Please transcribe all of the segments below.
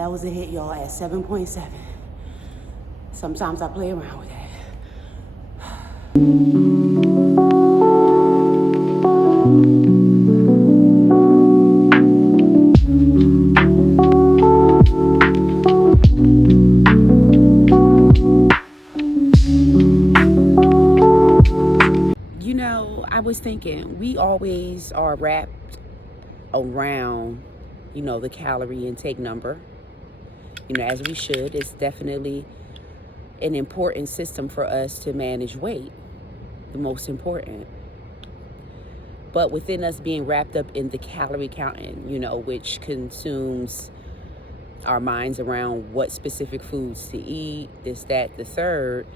That was a hit, y'all, at 7.7. Sometimes I play around with that. You know, I was thinking, we always are wrapped around, the calorie intake number, as we should. It's definitely an important system for us to manage weight, the most important. But within us being wrapped up in the calorie counting, which consumes our minds around what specific foods to eat, this, that, the third,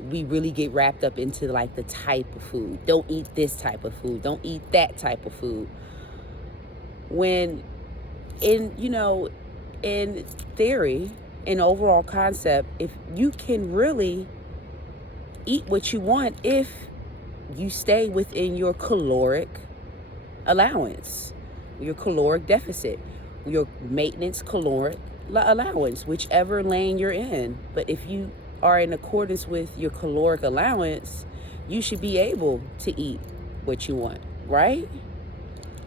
we really get wrapped up into like the type of food. Don't eat this type of food. Don't eat that type of food. When in theory, in overall concept, if you can really eat what you want if you stay within your caloric allowance, your caloric deficit, your maintenance caloric allowance, whichever lane you're in. But if you are in accordance with your caloric allowance, you should be able to eat what you want, right?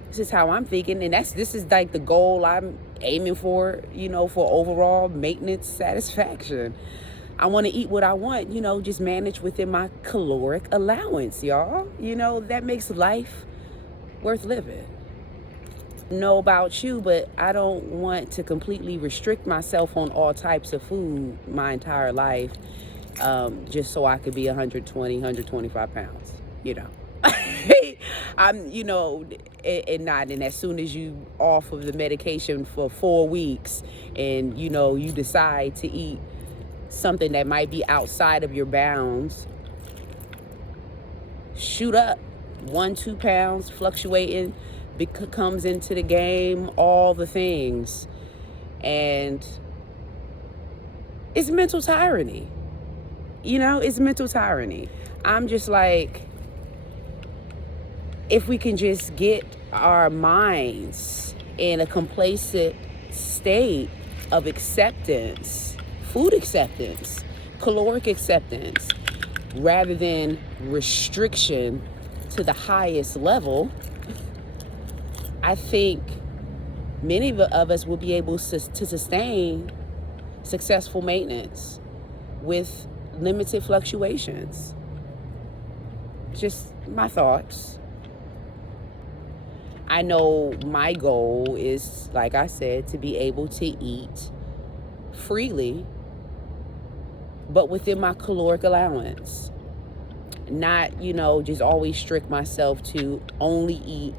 This is how I'm thinking, and this is like the goal I'm aiming for, for overall maintenance satisfaction. I want to eat what I want, just manage within my caloric allowance, y'all. That makes life worth living. Know about you, but I don't want to completely restrict myself on all types of food my entire life, just so I could be 120, 125 pounds, and as soon as you off of the medication for 4 weeks and, you decide to eat something that might be outside of your bounds, shoot up 1-2 pounds, fluctuating, comes into the game, all the things. And it's mental tyranny. It's mental tyranny. I'm just like, if we can just get our minds in a complacent state of acceptance, food acceptance, caloric acceptance, rather than restriction to the highest level, I think many of us will be able to sustain successful maintenance with limited fluctuations. Just my thoughts. I know my goal is, like I said, to be able to eat freely, but within my caloric allowance. Not, just always strict myself to only eat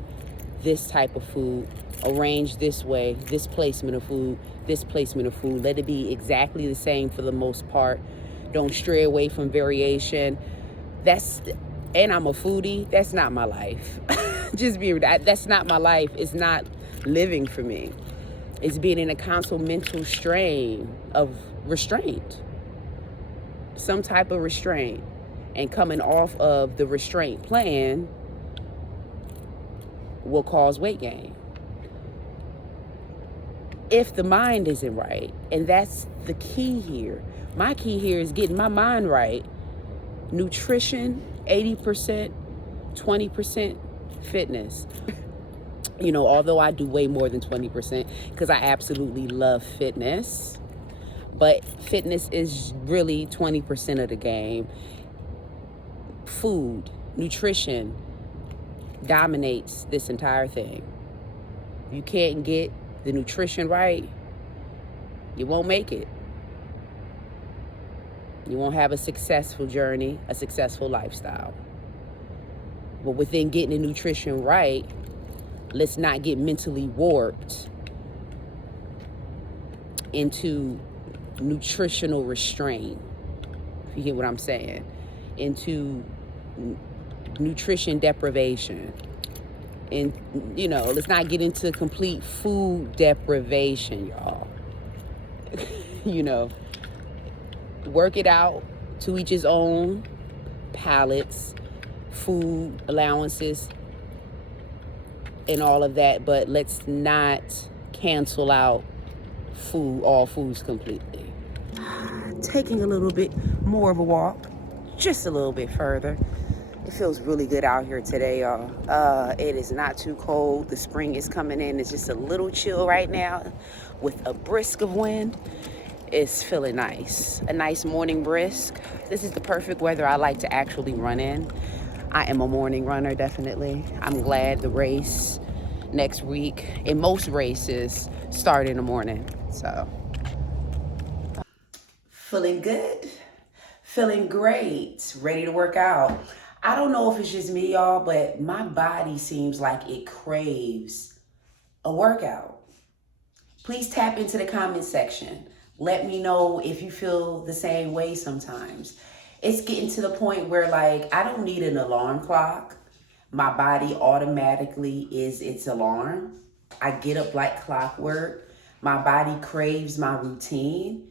this type of food, arranged this way, this placement of food, this placement of food. Let it be exactly the same for the most part. Don't stray away from variation. And I'm a foodie. That's not my life. That's not my life. It's not living for me. It's being in a constant mental strain of restraint. Some type of restraint. And coming off of the restraint plan will cause weight gain. If the mind isn't right, and that's the key here. My key here is getting my mind right. Nutrition, 80%, 20% fitness. Although I do way more than 20% because I absolutely love fitness. But fitness is really 20% of the game. Food, nutrition dominates this entire thing. You can't get the nutrition right, you won't make it. You won't have a successful journey, a successful lifestyle. But within getting the nutrition right, let's not get mentally warped into nutritional restraint. If you get what I'm saying. Into nutrition deprivation. And, let's not get into complete food deprivation, y'all. Work it out, to each his own, palates, food allowances, and all of that. But let's not cancel out all foods completely. Taking a little bit more of a walk, just a little bit further. It feels really good out here today, y'all. It is not too cold. The spring is coming in. It's just a little chill right now with a brisk of wind. It's feeling nice. A nice morning brisk. This is the perfect weather I like to actually run in. I am a morning runner, definitely. I'm glad the race next week, and most races, start in the morning. So, feeling good. Feeling great. Ready to work out. I don't know if it's just me, y'all, but my body seems like it craves a workout. Please tap into the comment section. Let me know if you feel the same way sometimes. It's getting to the point where, like, I don't need an alarm clock. My body automatically is its alarm. I get up like clockwork. My body craves my routine.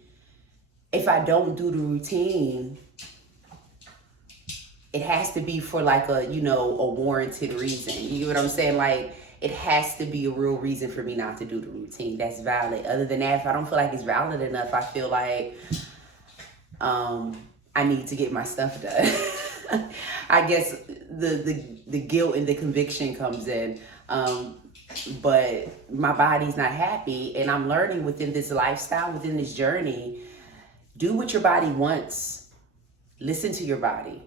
If I don't do the routine, it has to be for like a warranted reason. You get what I'm saying? Like, it has to be a real reason for me not to do the routine that's valid. Other than that, if I don't feel like it's valid enough, I feel like I need to get my stuff done. I guess the guilt and the conviction comes in. But my body's not happy, and I'm learning within this lifestyle, within this journey, do what your body wants. Listen to your body.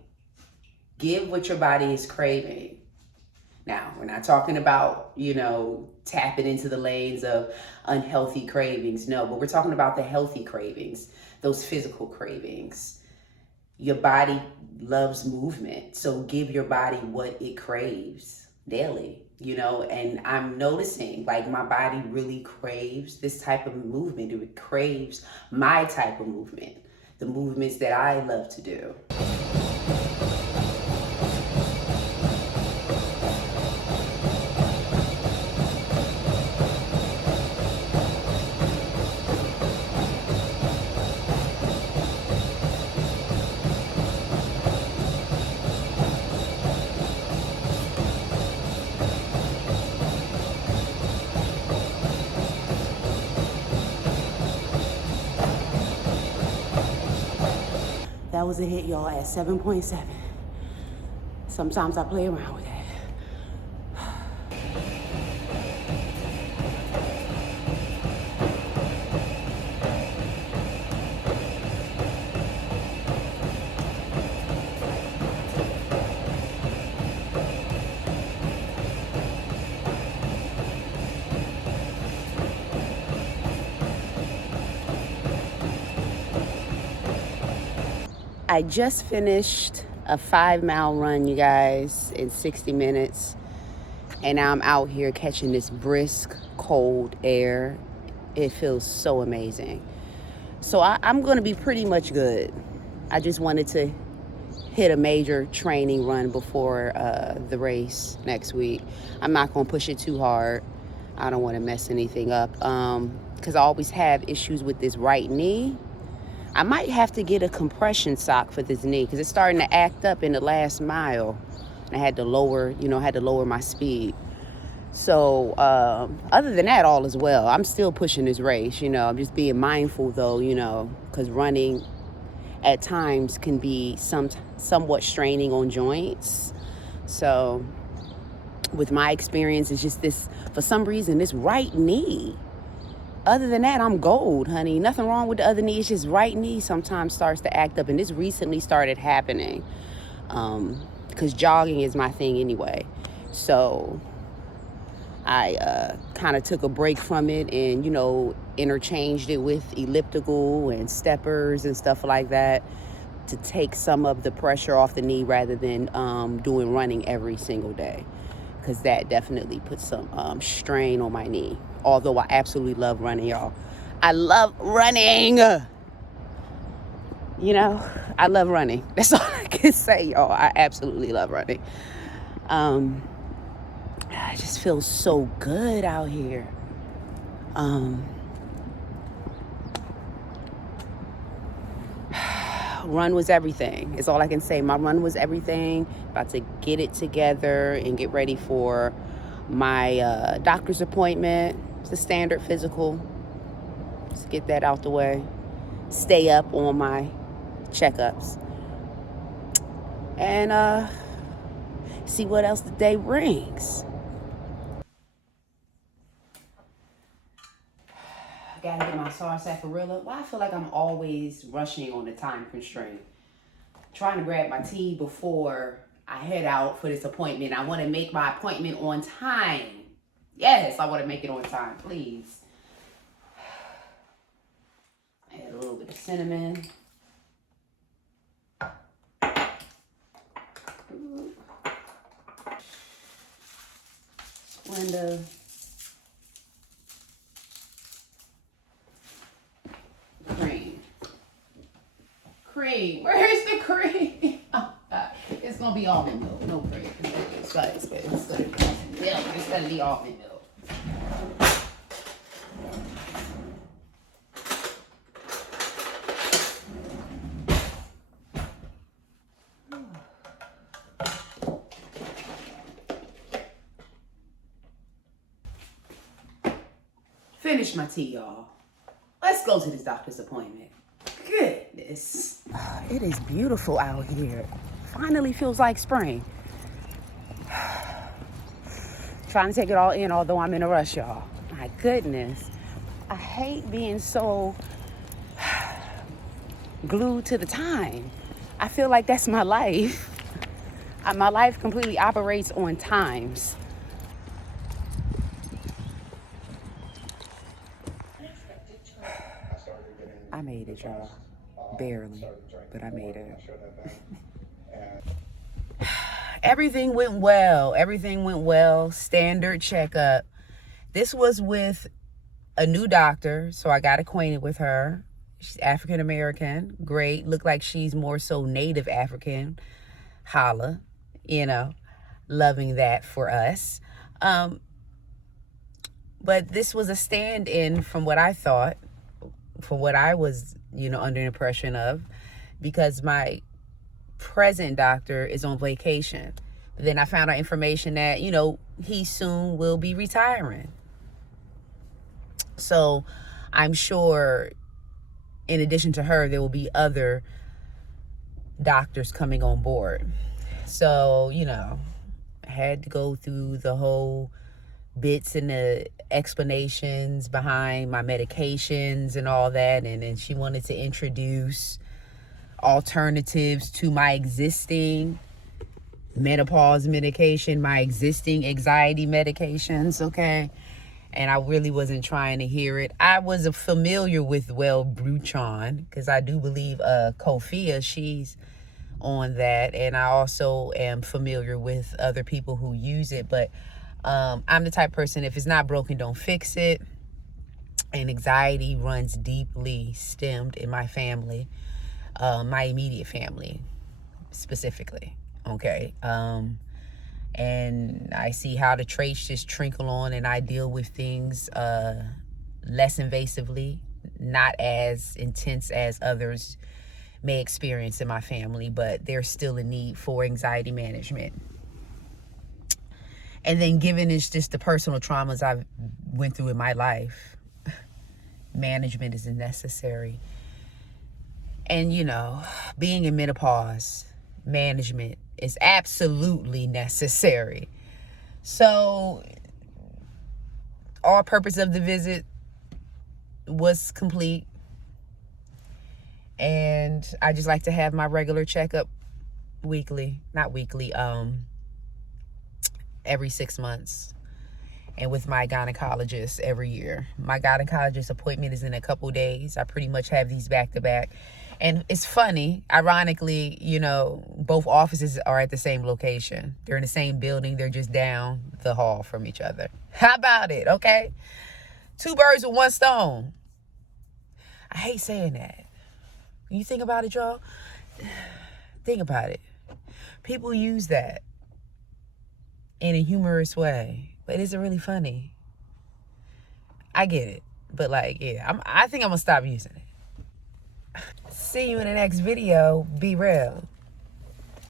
Give what your body is craving. Now, we're not talking about, tapping into the lanes of unhealthy cravings. No, but we're talking about the healthy cravings, those physical cravings. Your body loves movement. So give your body what it craves daily, and I'm noticing like my body really craves this type of movement. It craves my type of movement, the movements that I love to do. That was a hit, y'all, at 7.7. Sometimes I play around with that. I just finished a 5-mile run, you guys, in 60 minutes. And now I'm out here catching this brisk, cold air. It feels so amazing. So I'm going to be pretty much good. I just wanted to hit a major training run before the race next week. I'm not going to push it too hard. I don't want to mess anything up because I always have issues with this right knee. I might have to get a compression sock for this knee because it's starting to act up in the last mile. And I had to lower my speed. So other than that, all is well. I'm still pushing this race, I'm just being mindful though, because running at times can be somewhat straining on joints. So with my experience, it's just this, for some reason, this right knee. Other than that, I'm gold, honey. Nothing wrong with the other knee. It's just right knee sometimes starts to act up. And this recently started happening because jogging is my thing anyway. So I kind of took a break from it and, interchanged it with elliptical and steppers and stuff like that to take some of the pressure off the knee rather than doing running every single day. Because that definitely puts some strain on my knee. Although I absolutely love running, y'all. I love running. I love running. That's all I can say, y'all. I absolutely love running. I just feel so good out here. Run was everything. It's all I can say. My run was everything. About to get it together and get ready for my doctor's appointment. It's a standard physical. Let's get that out the way. Stay up on my checkups. And see what else the day brings. I gotta get my sarsaparilla. Why I feel like I'm always rushing on the time constraint. Trying to grab my tea before I head out for this appointment. I want to make my appointment on time. Yes, I want to make it on time, please. Add a little bit of cinnamon. Splenda. Cream. Where's the cream? Oh, God. It's gonna be almond milk. No cream. It's gonna be milk. It's gonna be almond milk. Finish my tea, y'all. Let's go to this doctor's appointment. Goodness. It is beautiful out here. Finally feels like spring. Trying to take it all in, although I'm in a rush, y'all. My goodness. I hate being so glued to the time. I feel like that's my life. My life completely operates on times. I made it, y'all. Barely, but I made it. Everything went well. Everything went well. Standard checkup. This was with a new doctor, so I got acquainted with her. She's African American. Great. Looked like she's more so Native African. Holla. Loving that for us. But this was a stand-in from what I thought, from what I was, under the impression of, because my present doctor is on vacation. But then I found out information that, he soon will be retiring. So I'm sure in addition to her, there will be other doctors coming on board. So, I had to go through the whole bits and the explanations behind my medications and all that. And then she wanted to introduce alternatives to my existing menopause medication, my existing anxiety medications, okay? And I really wasn't trying to hear it. I was familiar with Wellbutrin because I do believe Kofia, she's on that. And I also am familiar with other people who use it. But I'm the type of person, if it's not broken, don't fix it. And anxiety runs deeply stemmed in my family, my immediate family specifically, okay? And I see how the traits just trickle on, and I deal with things less invasively, not as intense as others may experience in my family, but there's still a need for anxiety management. And then given it's just the personal traumas I've went through in my life, management is necessary. And, being in menopause, management is absolutely necessary. So all purpose of the visit was complete. And I just like to have my regular checkup every 6 months, and with my gynecologist every year. My gynecologist appointment is in a couple days. I pretty much have these back to back. And it's funny, ironically, both offices are at the same location. They're in the same building. They're just down the hall from each other. How about it? Okay. 2 birds with 1 stone. I hate saying that. When you think about it, y'all, think about it. People use that in a humorous way, but is it really funny? I get it, but I think I'm gonna stop using it. See you in the next video. Be real.